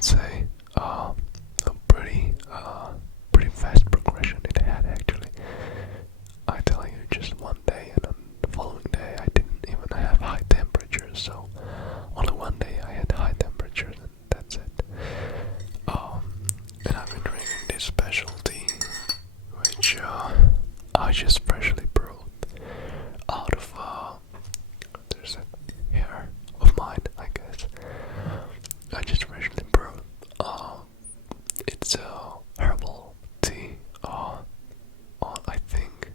would say a pretty fast progression it had actually. I tell you, just one day, and on the following day I didn't even have high temperatures. So only one day I had high temperatures, and that's it. And I've been drinking this specialty, which I just freshly brewed out of there's a hair of mine, I guess. I just freshly brewed. It's a herbal tea. I think,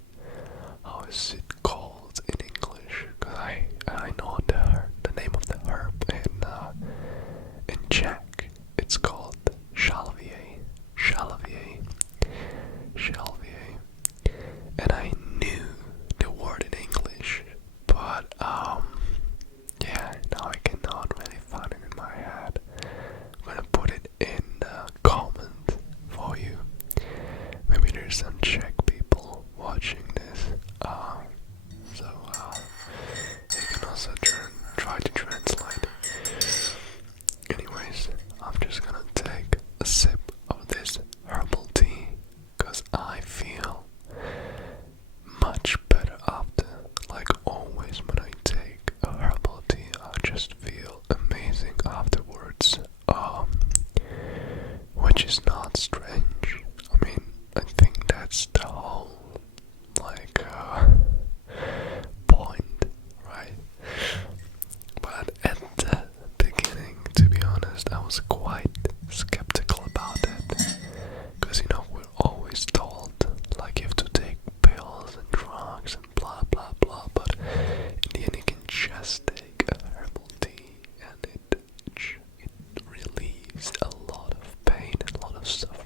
how is it called in English? Cause I know the name of the herb in Czech. It's called Shalvier, Shalvier, and I knew the word in English, but yeah, now I cannot really find it in my head. I'm gonna put it in the comment for you. Maybe there's some Czech people watching this, so you can also try to translate. Anyways, I'm just gonna take a sip of this herbal tea, cause I feel much better after. Like always when I take a herbal tea, I just feel amazing afterwards. Which is not strange. I mean, I think that's the whole like point, right? But at the beginning, to be honest, I was quite skeptical about it, because you know we're always told like you have to take pills and drugs and blah blah blah, but in the end you can just take a herbal tea and it relieves a lot of pain and a lot of suffering.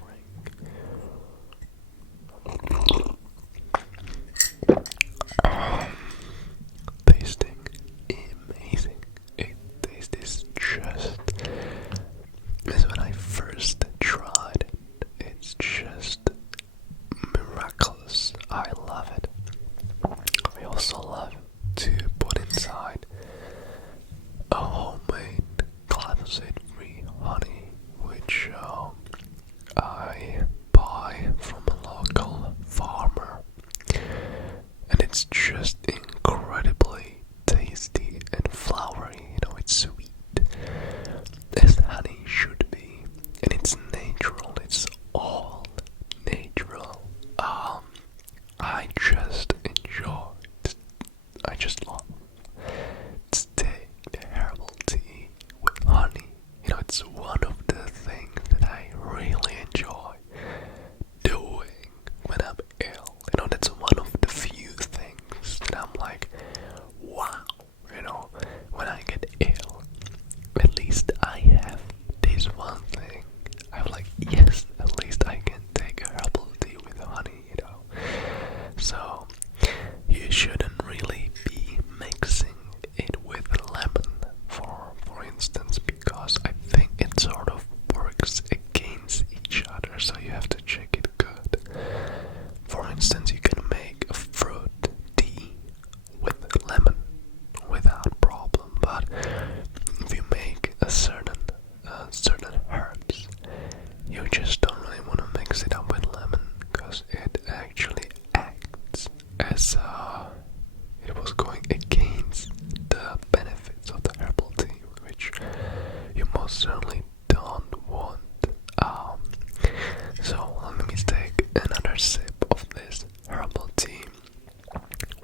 Tasting amazing. It tastes just as when I first tried it. It's just miraculous. I love it. I also love to put inside a homemade glyphosate-free honey, which I buy from a local farmer, and it's just incredibly tasty and flowery. You know, it's sweet as honey should be, and it's natural. It's all natural. I just enjoy it. I just love to take the herbal tea with honey. You know, it's one of the things that I really enjoy doing when I'm ill. You know, that's one of the few things that I'm like, wow. You know, when I get ill, at least I have this one thing. I'm like, yes, at least I can take a herbal tea with honey, you know. So you shouldn't really be mixing it with lemon, for instance, because I think it sort of works against each other, so you have to check it good. For instance, you can make a fruit tea with lemon without problem, but if you make a certain herbs, you just don't really want to mix it up with lemon, because it actually acts as it was going against the benefits of the herbal tea, which you most certainly don't want. So let me take another sip of this herbal tea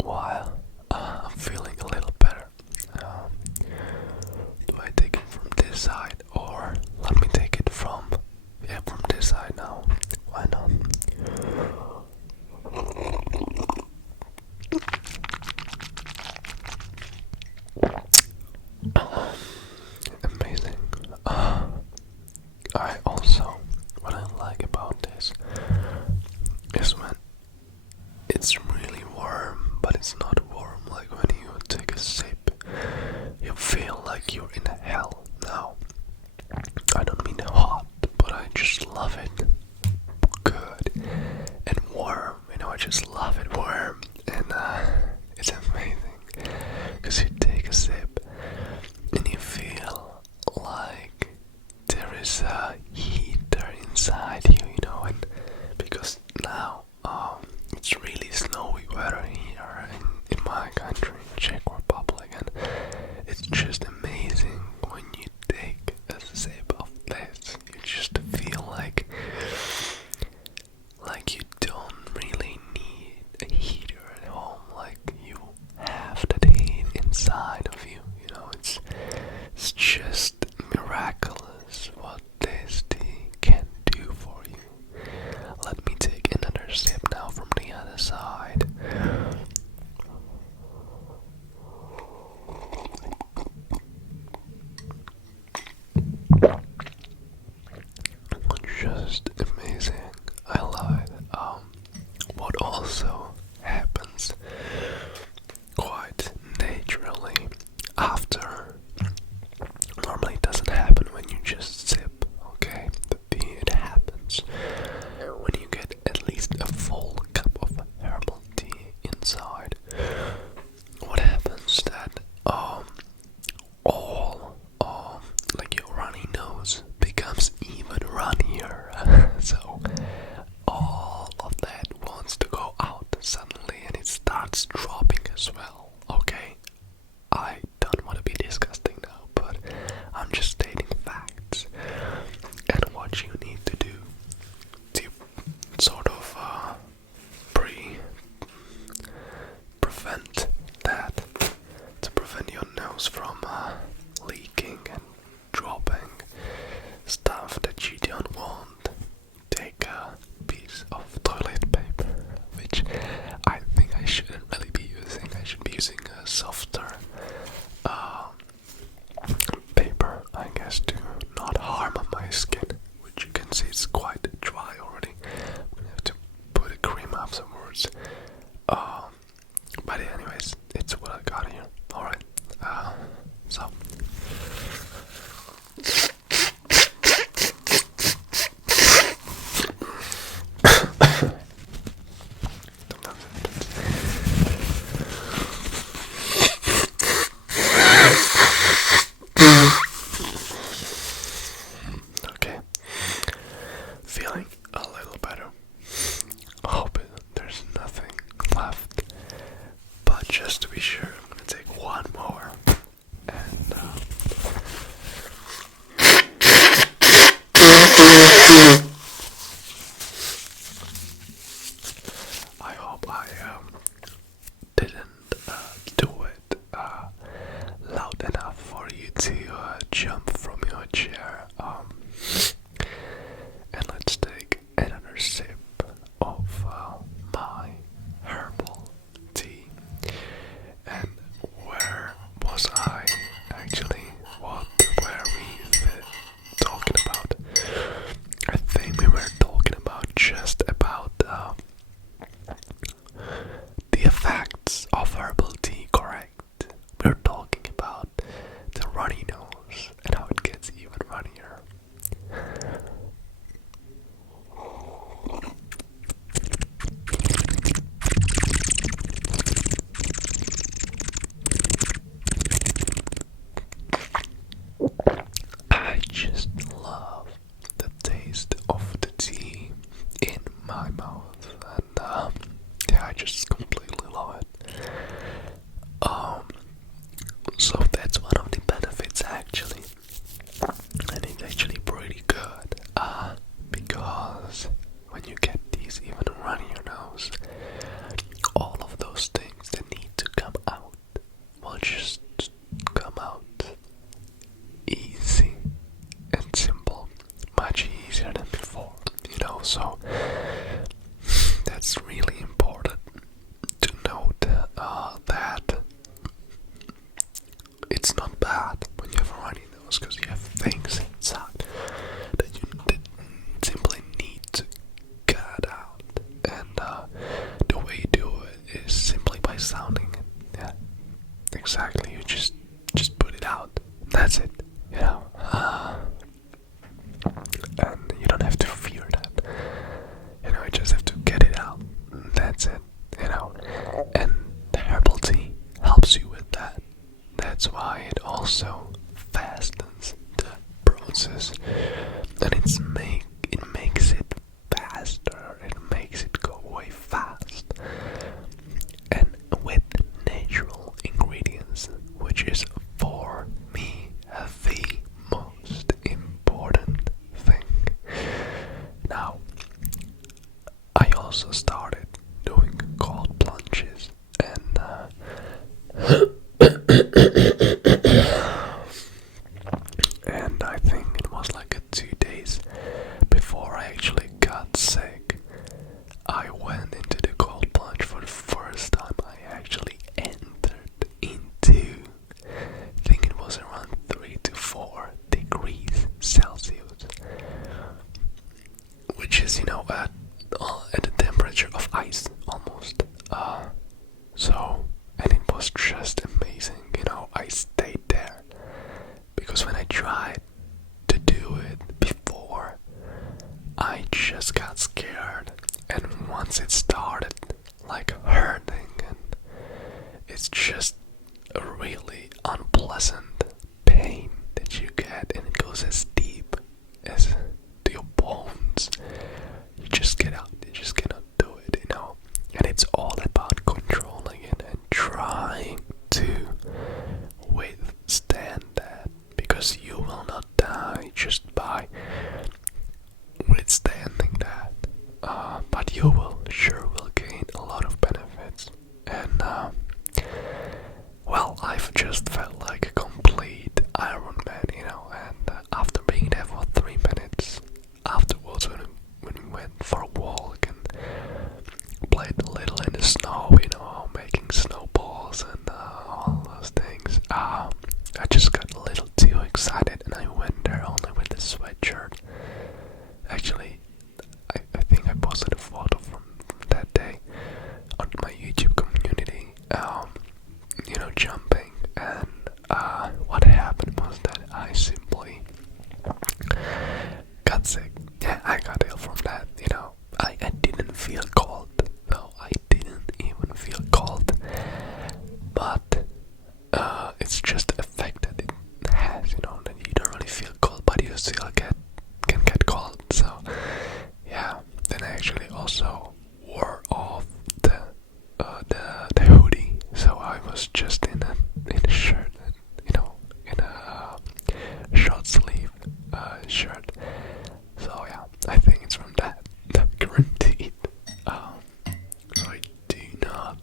while I'm feeling a little better. Do I take it from this side, or let me take it from this side now? Why not? Amazing. I also, what I like about this is when it's really warm, but it's not warm like when you take a sip. You feel like you're in hell now. I don't mean hot, but I just love it good and warm. You know, I just love it warm, and it's amazing because you take a sip and you feel like there is heater inside you, and because now it's really snowy weather here in my country, Czech Republic, and it's just amazing when you take a sip of this. You just feel like you don't really need a heater at home, like you have that heat inside of you, it's just miraculous what this tea can do for you. Let me take another sip now from the other side. Just amazing. I love it. What also happens quite naturally after, normally it doesn't happen when you just sip, okay? It happens when you get at least a full cup of herbal tea inside. What happens that all like your runny nose becomes even runnier. So all of that wants to go out suddenly, and it starts dropping as well. Okay, I don't want to be disgusting now, but I'm just stating facts and what you need to do to sort of prevent that, to prevent your nose from leaking and dropping stuff that you don't want. Take a piece of toilet paper, which I think I shouldn't really be using. I should be using a softer paper, I guess, to not harm my skin, which you can see is quite dry already. I'm gonna have to put a cream afterwards. But anyways, it's what I got here. Alright, so okay, feeling a little better. Hope there's nothing left, but just to be sure, I'm gonna take one more, and I hope I didn't do it loud enough for you to jump from your chair. And let's take another sip of my herbal tea. And where was I actually? What were we talking about? I think we were talking about just about the effects of herbal tea, correct? We're talking about the runny nose and how it gets even runnier. I just love the taste of the tea in my mouth, and yeah, I just completely love it. So that's one of the benefits actually, and it's actually pretty good. Because when you get these even running your nose, all of those things that need to come out will just come out easy and simple, much easier than before, so that's really important to note that it's not bad when you have a runny nose, because you have things inside that you simply need to get out, and the way you do it is simply by sounding it. Yeah, exactly. You just put it out. That's it. And you don't have to fear that. You just have to get it out. That's it. And the herbal tea helps you with that. That's why it also fastens also started doing cold plunges, and and I think it was like 2 days before I actually got sick. I went into the cold plunge for the first time. I actually entered into, I think it was around 3 to 4 degrees Celsius, which is, at the temperature of ice almost. And it was just amazing. I stayed there because when I tried to do it before, I just got scared, and once it started like hurting, and it's just a really unpleasant pain that you get, and it goes as deep as to your bones. You just get out, you just cannot do it, and it's all about controlling it and trying to withstand that, because you will not die just by withstanding that, but you will gain a lot of benefits. And well, I've just felt like a complete Iron Man, and after being there for 3 minutes afterwards, when we went for a walk and played a little in the snow, making snowballs and all those things, I just got a little too excited, and I went there only with a sweatshirt. Actually, I think I posted a photo from that day on my YouTube community, jumping, and what happened was that I simply got sick. Yeah, I got ill from that, I didn't feel cold, though. I didn't even feel cold, but it's just the effect that it has, that you don't really feel cold, but you still can get cold. So yeah, then I actually also wore off the hoodie, so I was just in a shirt, and, in a short sleeve shirt. So yeah, I think it's from that guaranteed. So I do not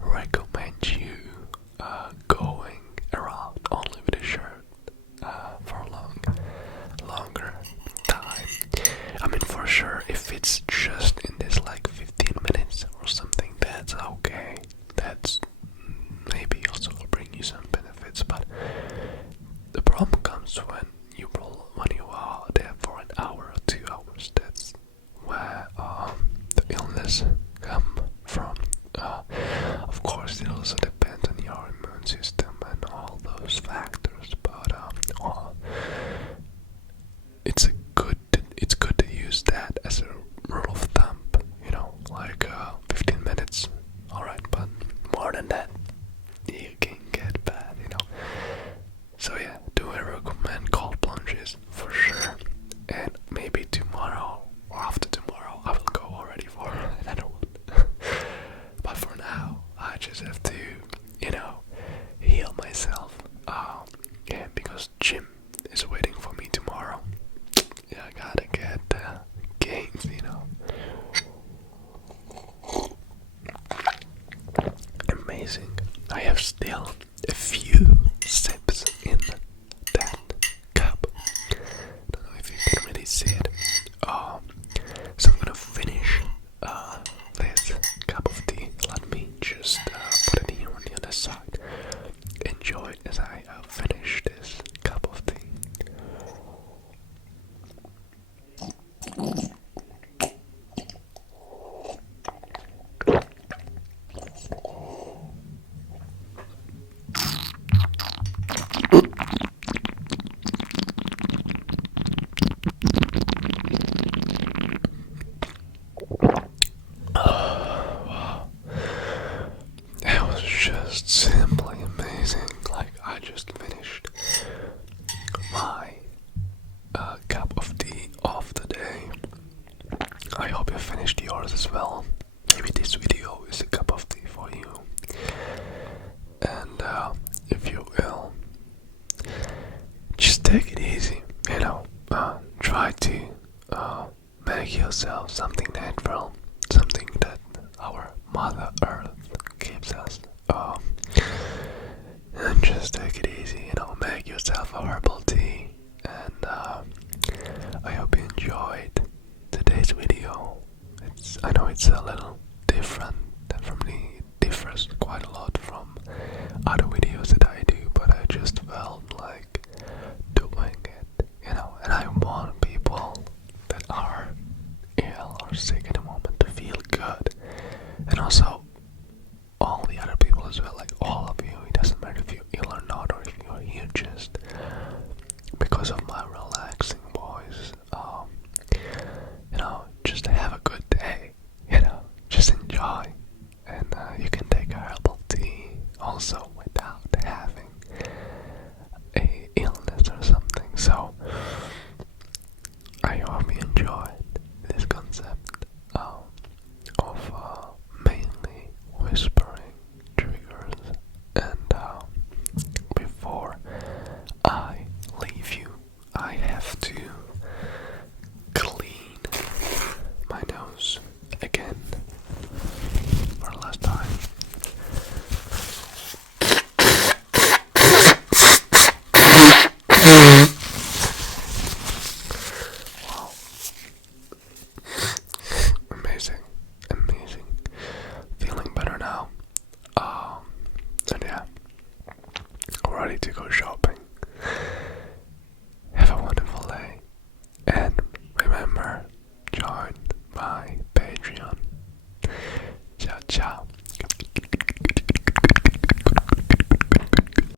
recommend you going around only with a shirt for a longer time. I mean, for sure, if it's just in this like 15 minutes or something, that's okay. That's maybe also will bring you some benefits, but the problem comes when you are there for an hour or 2 hours. That's where the illness come from. Of course, it also depends on your immune system and all those factors, but it's good to use that as a rule of thumb. Like 15 minutes, alright, but more than that, you can get bad. So yeah, do I recommend cold plunges for sure, and maybe tomorrow or after tomorrow I will go already for another one. But for now, I just have to, heal myself. Yeah, because gym is waiting for me tomorrow. Yeah, I gotta get gains, Amazing. I have still a few sips in that cup. Don't know if you can really see it. So I'm gonna finish this cup of tea. Let me just put it here on the other side. Enjoy it as I finish this cup of tea. That was just simply amazing. Like, I just finished my cup of tea of the day. I hope you finished yours as well. Maybe this video is a cup of tea for you. And if you will, just take it easy, try to make yourself something natural, something that our Mother Earth gives us. And just take it easy, make yourself a herbal tea. And I hope you enjoyed today's video. I know it's a little different than from me. It differs quite a lot from other videos that I do, but I just felt like doing it, and I want people that are ill or sick at the moment to feel good. And also all the other people as well, like all of you. It doesn't matter if you're ill or not, or if you're here just because of my relaxing voice. Just have a good day. Just enjoy. And you can take a herbal tea also without having a illness or something. So I hope you enjoyed this concept of mainly whispering triggers. And before I leave you, I have to clean my nose again for the last time.